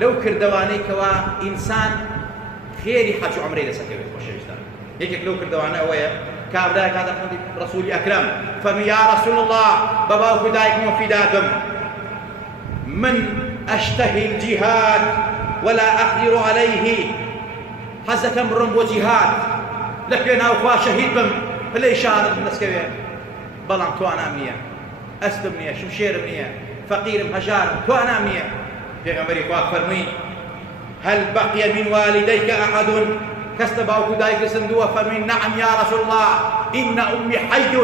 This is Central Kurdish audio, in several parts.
لەو کردەوانەی کەوا ئینسان خێری حەج و عومرەی دەسەکەوێت خۆشەویستان یەکێک لەو کردەوانە ئەوەیە کابرای کاتە خوێندی ڕەسوولی ئەکرەم فەرمی یا ڕەسوول الله بە باوکو دایکم فیداکەم من ئەشتهی الجیهاد ولا أقدر عليه حەز دەکەم بڕۆم بۆ جیهاد لە پێ ناوخوا شەهید بم پلەی شانم دەستکەوێ بەڵام توانام نییە ئەسبم نییە شمشێرم نییە فەقیرم هەژارم توانام نییە پێغەمبەری خوا فەرمووی هل بقي من والديك أحد کەس لە باوکو دایک زیندووە فەرمووی نعم یا رسول الله إن أمي حي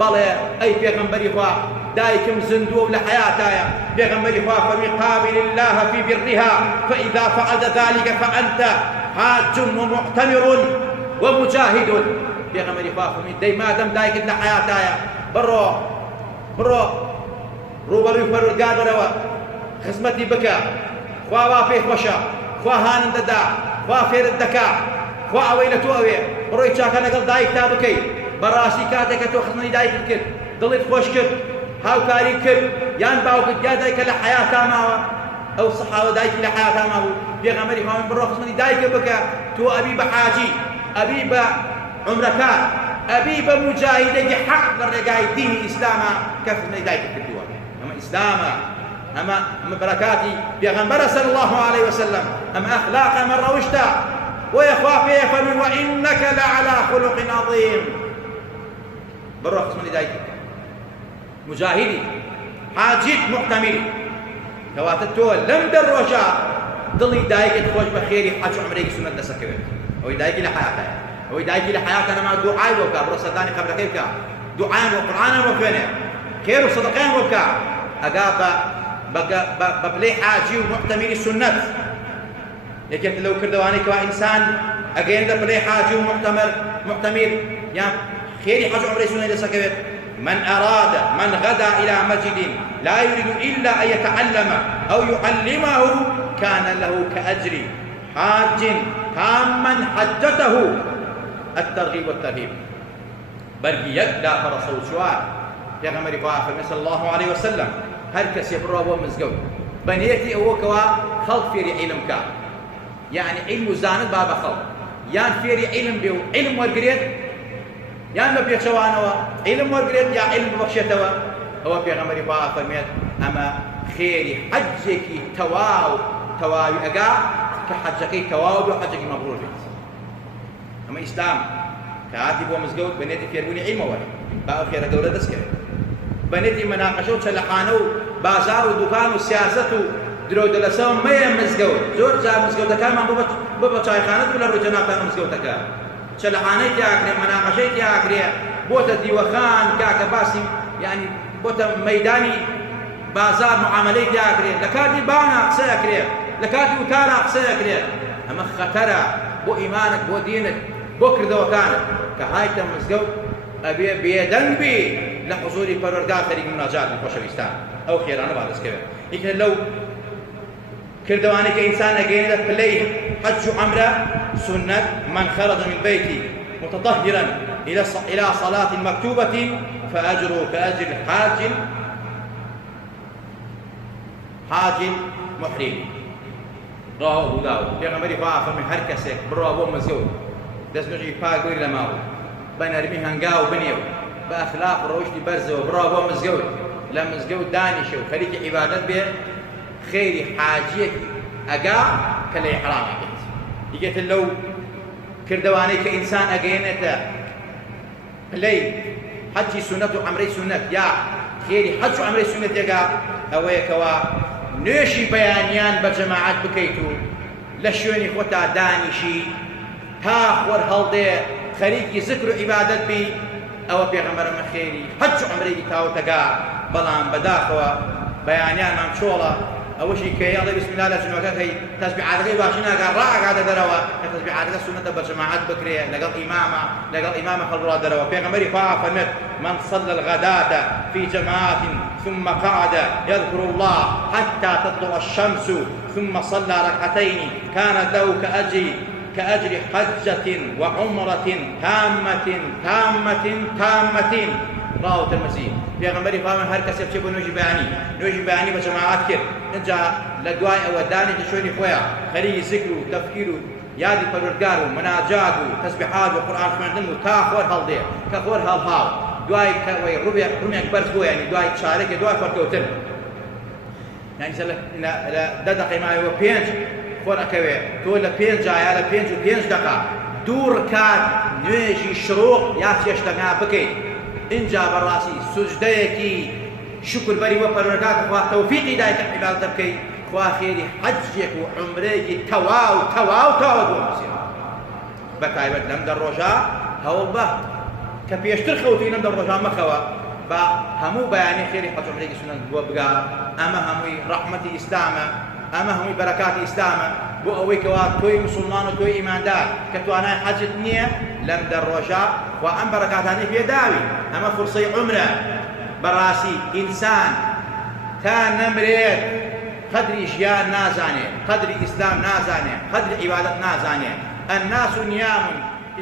بەڵێ ئەی پێغەمبەری خوا دایکم زیندووە و لە حیاتایە پێغەمبەری خوا فەرمووی قابل الله في برها فإذا فعلت ذلك فأنت حاج ومعتمر ومجاهد پێغەمبەری خوا فەرمووی دەی مادەم دایکت لە حیاتایە بڕۆ ڕوبەڕووی پەروەردگار بەرەوە خزمەتی بکە خوا وا پێی خۆشە خوا هانم دەدا خوا فێرت دەکا خوا ئەوەی لە تۆ ئەوێ بڕۆی چاکە لەگەڵ دایکتا بکەیت بەڕاستی کاتێک کە تۆ خزمەتی دایکت کرد دڵت خۆش کرد هاوکاری کرد یان باوکت یا دایکە لە حیاتا ماوە ئەو سەحابە دایکی لە حیاتا مابوو پێغەمبەری خوا بڕۆ خزمەتی دایکت بکە تۆ ئەبی بە حاجی ئەبی بە عومرەکار ئەبی بە مجاهیدێکی حەق لە ڕێگای دینی ئیسلامە کە خزمەتی دایکت کردووە ئەمە ئیسلامە ئەمە بەرەکاتی پێغەمبەرە صلی الله عليه وسلم ئەمە ئەخلاق ئەمە ڕەوشتە ويخوا فيه فمن وإنك لعلى خلق عظيم بروح خصمني دايك مجاهدي حاجيت معتمري كواتتو لم دروجا ضلي دايك تخوش بخيري حج عمري سنة دسكويت او دايك لحياتها او دايك لحياتها انا مع دعاء وكا برو صداني قبل كيف دعاء وقرآن وكونه خير وصدقين وكا اقابا ببلي حاجي ومعتمري سنة يكيت لو كردواني كوا إنسان أجين ده بلي حاجي ومعتمر يعني خيري حج عمري سنة لسكبت من أراد من غدا إلى مسجد لا يريد إلا أن يتعلم أو يعلمه كان له كأجر حاج تاما حجته الترغيب والترهيب برقي يقدع فرسول شوار يا غمر فاخر صلى الله عليه وسلم هركس يبروا ومزقود بنيتي هو كوا خلق في علمك يعني علم زانت بابا خلق يان فيري علم بيو علم ورقريت يان ما بيشوانوا علم ورقريت يا علم بخشتوا هو في غمر فاخر فرميت أما خيري حجك تواو أقا كحجك تواو وحجك مبرور بيت أما إسلام كاتب ومزقود بنيتي فيروني علم ولا بقى خير دولة دسكري بنيتي مناقشة شلحانو بازار ودكان وسياسة درو دلساو ما مزقود زور جا مزقود كان ما بابا چای خانه ولا رجنا كان مزقود كان شلحانه تاكري مناقشة تاكري بوتا ديوخان كاك باسي يعني بوتا ميداني بازار معاملة تاكري لكاتي بانا قساكري لكاتي وكالا قساكري اما خطره بو ايمانك بو دينك بكر دوكانك كهايتا مزقود ابي بيدن بي لحضور پروردگار طریق مناجات خوشویستان او خیرانه بعد از که لیکن لو کردوانی که انسان اگینه پلی حج و عمره سنت من خرج من بيتي متطهرا الى صلاة مكتوبة فاجره كاجر حاج محرم رواه ابو داود پیغمبری خدا من هر کسی برو ابو مزگود دست نجی پاک ویل ماو بین ارمی هنگاو بنیو بأخلاق روشتي برزة وبرافو مزقود لا مزقود دانشة وخليك عبادات به خيري حاجيك أقا كالي حرام يجيت لو كردواني كإنسان أقينته لي حجي سنة وعمري سنة يا خيري حج وعمري سنة يقا أويك نوشي بيانيان بجماعات بكيتو لشوني خوتا دانشي تاخور هالدي خليكي ذكر عبادات بي أو بيغمر مخيري حج عمري تاو تقا بلان بداخوا بيانيان ممشولا أو شيء كي يلا بسم الله لا جنوكا كي تسبيحات غير باشنا قال راعك هذا دروا تسبيحات غير سنة بجماعات بكرية لقل إمامة خلرا دروا بيغمري فمت من صلى الغداة في جماعة ثم قعد يذكر الله حتى تطلع الشمس ثم صلى ركعتين كانت له كأجر حجة وعمرة تامة رواه الترمذي پێغەمبەری خوا هەر کەسێ بچێ بۆ نوێژی بەیانی بە جەماعەت کرد اینجا لە دوای ئەوە دانێتە شوێنی خۆیان خەریکی ذیکر و تەفکیر و یادی پەروەردگار و مناجات و تەسبیحات و قورئان خوێندن و تا خۆر هەڵدێ کە خۆر هەڵهاو دوای کەوەی ڕومێک بەرز بۆ یعنی دوای چارەکێ دوای فەرکەوتن یعنی لە 10 دقەی مایەوە 5 خۆر ئەکەوێ تۆ لە 5 جایە لە 5 و 5 دقە دوو ڕکات نوێژی شڕوق یا چێشتەنگا بکەیت اینجا بەڕاستی سوجدەیەکی شکر بەری وە پەروەردگار خوا تەوفیقی دایکە عیبادەت بکەیت خوا خێری حەجێک و عومرەیەکی تەواو بۆ بسێت بەتایبەت لەم دە ڕۆژە هەوڵ بە کە پێشتر خەوتوی لەم دە ڕۆژە مەخەوە بە هەموو بەیانی خێری حەج عومرەیەکی سنەت بۆ بگا ئەمە هەمووی ڕەحمەتی ئیسلامە ئەمە هەمووی بەرەکاتی ئیسلامە بۆ ئەوەی کەوا تۆی مسلمان و تۆی ئیماندار کە توانای حەجت نییە لەم دە ڕۆژە خوا ئەم بەرەکاتانەی پێداوی ئەمە فورسەی عومرە بەڕاستی ئینسان تا نەمرێت قدری ژیان نازانێت قدری ئیسلام نازانێت قدری عیبادەت نازانێت الناس نيام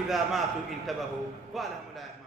إذا ماتوا انتبهوا وألهم لا يحمل